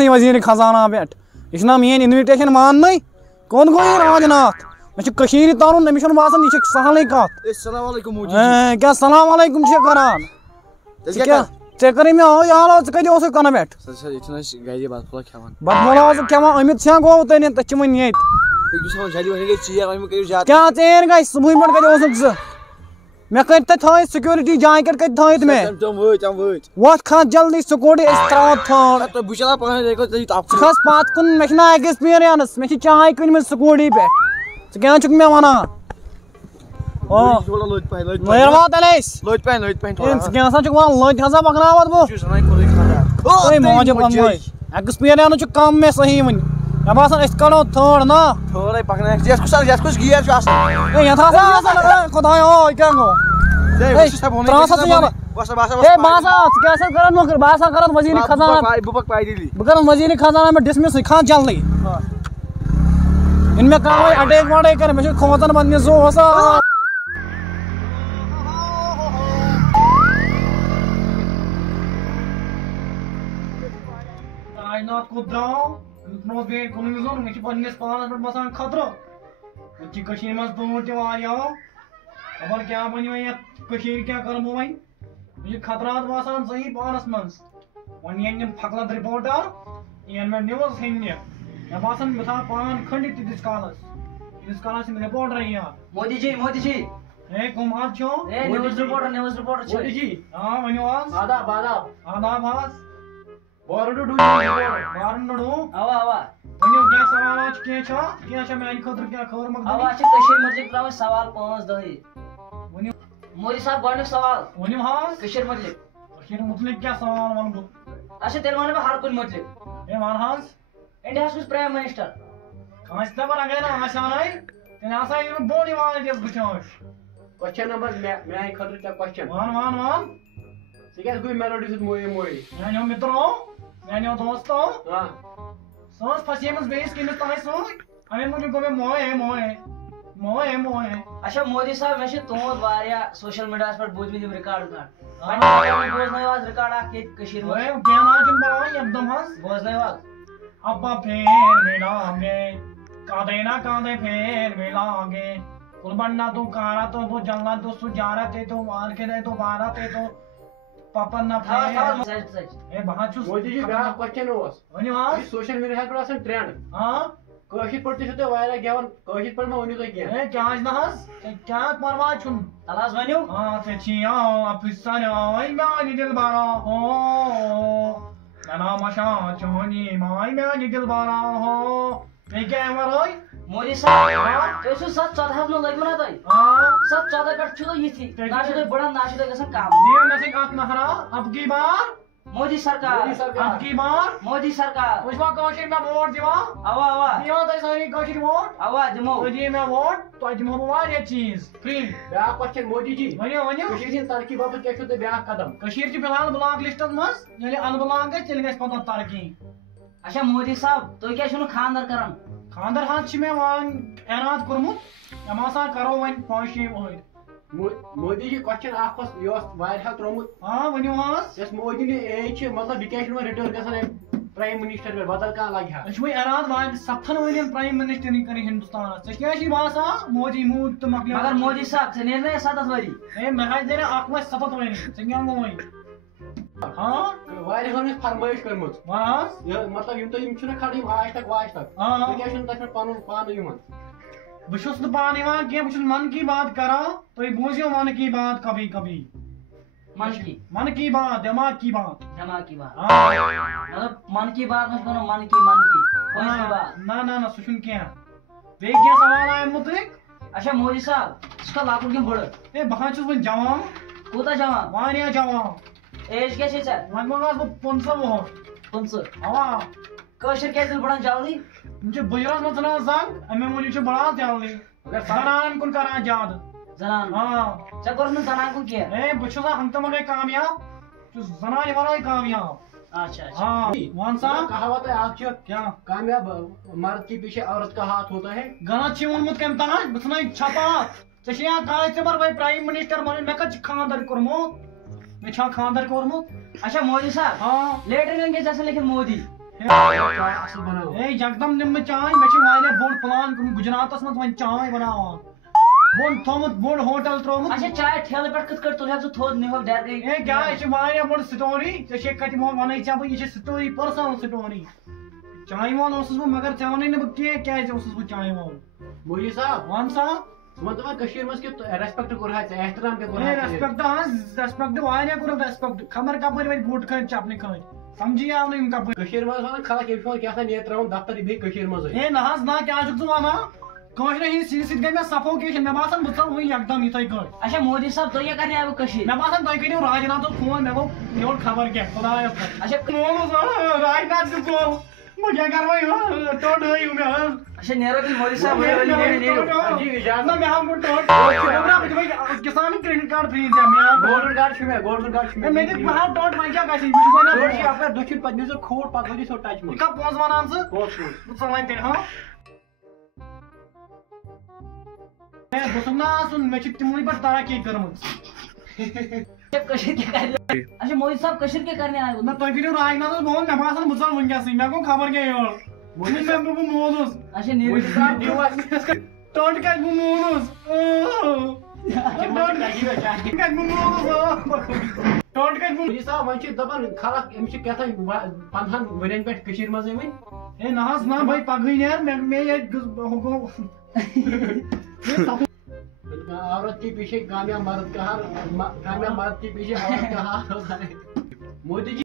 सी वजीर खजाना पे यह मेन इन्विटेशन मान कौन गो ये राजनाथ मे तारुन अमिस बासान यह सहल कत क्या सलाम वालेकुम करान चे मे यालो कत कन पे बदमोला खेवान अमित शाह गो तन तक वन ये क्या चेन गई सुबह पे कत मे कत थ सिक्योरिटी जैकेट कत थ मे वत खस जल्दी स्कूटी खस पत कुन मे एक्सपीरियंस मे चाय कन स्कूटी पे क्या मे वन एक्सपीरियंस कम मे सही वन मे बासान कड़ो थर्ड ना खुदा क्या गो वजीर खजाना बह वजीर खजाना में डिसमिस खा जल्दी इन में कार्रवाई अटैक वटैक कर मे खोतन बंद जो राजनाथ को द्राव मे पानस पे बसान खतरो मज दूर खबर क्या बन क्या कर वन खतरात बसान सही पानस मज वन फकलत रिपोर्टर इन मे न्यूज हन मे बासान मे था पान खंडित तीस कालस रिपोर्टर मोदी जी हे कम हाथ छो न्यूज रिपोर्टर मोदी जी हाँ वनो आदाब हाज बारन डू अवा वनो क्या सवाल क्या मैं खतर क्या खबर अवा मतलब त्रा सवाल 5-10 वनो मोदी साहब गो सवाल वनो हाज मतलब क्या सवाल वन बह अच्छा तेल वन हर कुछ मतलब हे वन हाज इंडिया प्राइम मिनिस्टर कांस्टेबल अगर आसान तेन बोर्ड क्वेश्चन नंबर मे खतर क्या क्वेश्चन वन क्या गई मेलोडी मोई मानो मित्रों मानो दोस्तों सस फसेमस बेस कमिस तह अमे मूजूब गो मोए अच्छा मोदी साहब मे तुद सोशल मीडिया पे बोजम रिकॉर्ड रिकॉर्ड एकदम बोजन अब्बा फेर मिलांगे कादे ना कादे फेर मिलांगे कुलबन्ना तू कारा तो जंगला तो सुजारा ते तो मार के दे तो बारा ते तो पापा ना ए बहाचुस मोदी जी बा क्वेश्चन वनी हां सोशल मीडिया पे आसन ट्रेंड हां कशिर पड़ते छते वायरा गेवन कशिर पर वनी तो क्या ए क्या आज ना क्या परवा छुन तलाश वन्यो हां ते छिया अफिसन ओय मानी दिल बारा हो ना मशा चोनी माय मानी दिल बारा हो मैं क्या मरोय मोदी साहब तो 7-14 न लग मना तय हां 7-14 पे छु ये थी ना छु बड़ा ना छु गसन काम ये नसिक आंख नहरा अब की बार मोदी सरकार अब की बार मोदी सरकार पुष्पा कौशिक में वोट दिवा आवा दिवा तो सही कौशिक वोट आवा दिमो जी में वोट तो दिमो वारिया चीज फ्री बया क्वेश्चन मोदी जी वनियो कशीर दिन तरक्की बाबत क्या छु बया कदम कशीर की फिलहाल ब्लॉक लिस्ट मस यानी अनब्लॉक गए चल गए पता तरक्की अच्छा मोदी साहब तो क्या छु खानदार करन खानदार हाथ में वन ऐलान करमुत यमासा करो वन 5 ओय मोदी जी क्वेश्चन आखस योस वायरहा त्रोमुत हां वनियो हां यस मोदी ने एज मतलब विकेशन में रिटर्न गसन प्राइम मिनिस्टर पे बदल का लग है अशवई ऐलान वान 7 वलियन प्राइम मिनिस्टर नि करी हिंदुस्तान से क्या छी वासा मोदी मूड तो मगर मोदी साहब से ने 7 वरी ए मैं हाय देना 8 वरी से क्या गोई हां वायरहा ने फरमाइश करमुत हां ये मतलब यूं तो यूं छने खड़ी आज तक हां विकेशन तक पान यूं बशुस न पानी वा के बशुस मन की बात करा तो ये बोझियो मन की बात कभी मन की बात दिमाग की बात मतलब मन की बात मत करो मन की कोई सी बात ना सुन क्या वे क्या सवाल आया मुतलिक अच्छा मोदी साहब इसका लाखों के बड़ ए बहाचुस वन जवान कोता जवान वानिया जवान एज क्या छे सर लगभग 500 वो 500 हवा कशर क्या दिल बड़ा जल्दी मुझे गुजरात में तना संग हमें मुझे से बड़ा जल्दी अगर जनान कुन करा याद जनान हां चक्कर में जनान को किया ए बुछसा हम तो मगे कामयाब जो जनान वाला ही कामयाब अच्छा हां वन सा कहावत है आज क्या कामयाब मर्द के पीछे औरत का हाथ होता है गना छी वनमुत केम तना बसना छपा चशिया काय से बर भाई प्राइम मिनिस्टर मन में कच खानदार करमो मैं छा खानदार करमो अच्छा मोदी साहब हां लेटर में के जैसे लेकिन मोदी اصل بناو اے یکدم نم چائے مے واریاہ بوڑ پلان کوٚرمُت گُجراتس منٛز وۄنۍ چائے بناوان بوٚڑ تھوٚمُت بوٚڑ ہوٹل ترٛوومُت اچھا چائے ٹھیلہٕ پٮ۪ٹھ کِتھ کٲٹھۍ تُلہٕ ژٕ تھوٚد نِہوکھ ڈر گٔے اے کیٛاہ یہِ چھِ واریاہ بٔڑ سٹوری ژےٚ چھے کتہِ ونے ژےٚ بہٕ یہِ چھِ سٹوری پٔرسنل سٹوری چائے وول اوسُس بہٕ مگر ژےٚ ونے نہٕ بہٕ کینٛہہ کیٛازِ اوسُس بہٕ چائے وول مولوی صاحب ون سا ژٕ وَن کٔشیٖر منٛز کہِ ریسپیکٹ کوٚرہا ژےٚ احترام تہِ اے کوٚرہا ریسپیکٹ ریسپیکٹ واریاہ کوٚرُکھ ریسپیکٹ خبر کپٲرۍ وٲتۍ بوٗٹھ کھٲنۍ چپنہِ کھٲنۍ سمجھی آو نہٕ یِم کپٲرۍ کٔشیٖر منٛز ونان خلق ییٚمہِ چھُ کیٛاہ تھام نیت ترٛاوُن دفتر یہِ بیٚیہِ کٔشیٖر منٛزٕے اے نہ حظ نہ کیٛاہ چھُکھ ژٕ ونان کٲشرِ ہِنٛدۍ سِنہِ سۭتۍ گٔے مےٚ سفوکیشن مےٚ باسان بہٕ ژَلہٕ وٕنۍ یکدم یِتھٕے کٲٹھۍ اچھا مودی صاحب تُہۍ کیٛاہ کرنہِ آیوٕ کٔشیٖرِ مےٚ باسان تُہۍ کٔرِو راجناتھس فون مےٚ گوٚو میون خبر کیٛاہ خۄدایس اچھا راجناتھ تہِ گوٚو بہٕ کیٛاہ کرٕ وۄنۍ ٹوٚٹ ہٲیِو مےٚ اچھا نیرو تیٚلہِ مودی صاحب نیٖرِو نہ مےٚ ہاو گوٚو ٹوٚٹ بہٕ دِمے کِسانن کریڈِٹ کارڈ فری ژےٚ مےٚ گولڈن کارڈ چھُ مےٚ گولڈن کارڈ چھُ مےٚ دِتھ بہٕ ہاو ٹوٚٹ وۄنۍ کیٛاہ گژھِ بہٕ چھُس وَنان روڈ چھُ یپٲرۍ دٔچھُن پتہٕ نیٖزیو کھوٚڑ پتہٕ وٲتِو سیوٚد ٹچ ژٕ منٛز کَپ پونٛسہٕ وَنان ژٕ پونٛسہٕ بہٕ ژٕ وۄنۍ تیٚلہِ ہاں بہٕ چھُس نہ آسُن مےٚ چھِ تِمنٕے پٮ۪ٹھ ترقی کٔرمٕژ کٔشیٖرِ کیٛاہ کرنہِ اچھا مودی صاحب کٔشیٖرِ کیٛاہ کرنہِ آیوٕ نہ تُہۍ کٔرِو راجناتھس فون مےٚ باسان بہٕ ژَلہٕ وٕنکیٚسٕے مےٚ گوٚو خبر کیٛاہ یور بہٕ مولُس اچھا نیٖرِو مولوی صاحب دِیِو اَسہِ ٹوٚٹ کَتہِ بہٕ مولُس ٹوٚٹ کَتہِ بہٕ مولوی صاحب وۄنۍ چھِ دپان خلق أمِس چھِ کیٛاہ تام 15 ؤرین پٮ۪ٹھ کٔشیٖرِ منٛزٕے وۄنۍ اے نہ حظ نہ بھائی پگہٕے نیر مےٚ ییٚتہِ ہُہ گوٚو عورت کے پیچھے کامیاب مرد کا ہر کامیاب مرد کے پیچھے عورت کا ہاتھ ہوتا ہے مودی جی